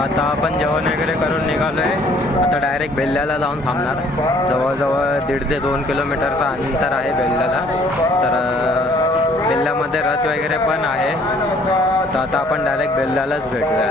आता आपण जेवण वगैरे करून निघालो आहे आता डायरेक्ट बेल्ल्याला जाऊन थांबणार. जवळजवळ दीड ते दोन किलोमीटरचं अंतर आहे बेल्ल्याला. तर बेल्ल्यामध्ये रथ वगैरे पण आहे. तर आता आपण डायरेक्ट बेल्ल्यालाच भेटूया.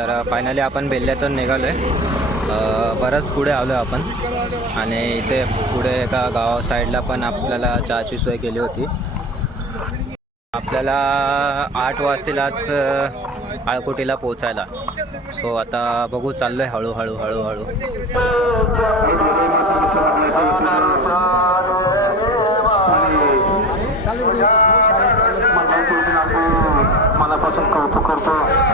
तर फायनली आपण बेल्ल्यातून निघालो आहे बरंच पुढे आलो आहे आपण. आणि इथे पुढे एका गावा साईडला पण आपल्याला चहाची सोय केली होती. आपल्याला आठ वाजतीलाच आज अ, आळकोटीला पोचायला सो आता बघू चाललो आहे हळूहळू हळूहळू. मनापासून कौतुक करतो.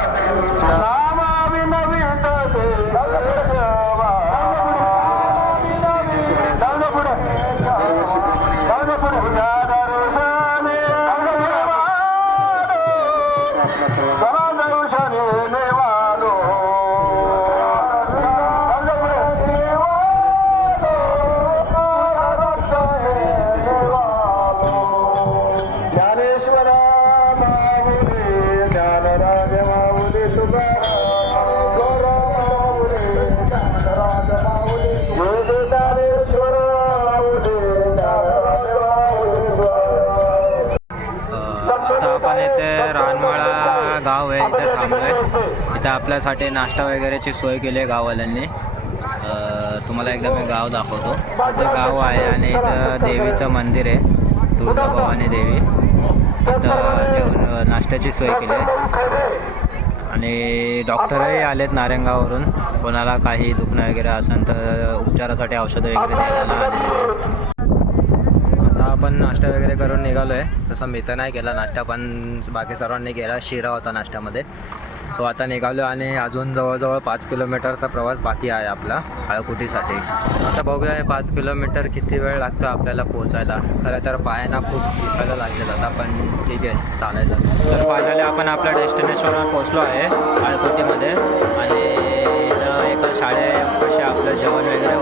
गाव आहे इथे थांबलो आहे इथे आपल्यासाठी नाश्ता वगैरेची सोय केली आहे गाववाल्यांनी. तुम्हाला एकदा मी गाव दाखवतो. इथं गाव आहे आणि इथं देवीचं मंदिर आहे तुळजाभवानी देवी. इथं जेवण नाश्त्याची सोय केली आहे. आणि डॉक्टरही आलेत नारायणगाववरून कोणाला काही दुखणं वगैरे असेल तर उपचारासाठी औषधं वगैरे द्यायला आलेले आपण नाश्ता वगैरे करून निघालो आहे तसं मी तर नाही केला नाश्ता पण बाकी सर्वांनी केला. शिरा होता नाश्त्यामध्ये. सो आता निघालो आणि अजून जवळजवळ पाच किलोमीटरचा प्रवास बाकी आहे आपला आळकुटीसाठी. आता बघूया हे पाच किलोमीटर किती वेळ लागतो आपल्याला पोहोचायला? खरं तर पायांना खूप दुखायला लागले जातात पण ठीक आहे चालायचं. तर फायनली आपण आपल्या डेस्टिनेशनवर पोहोचलो आहे आळकुटीमध्ये. आणि एका शाळेपाशी आपलं जेवण वगैरे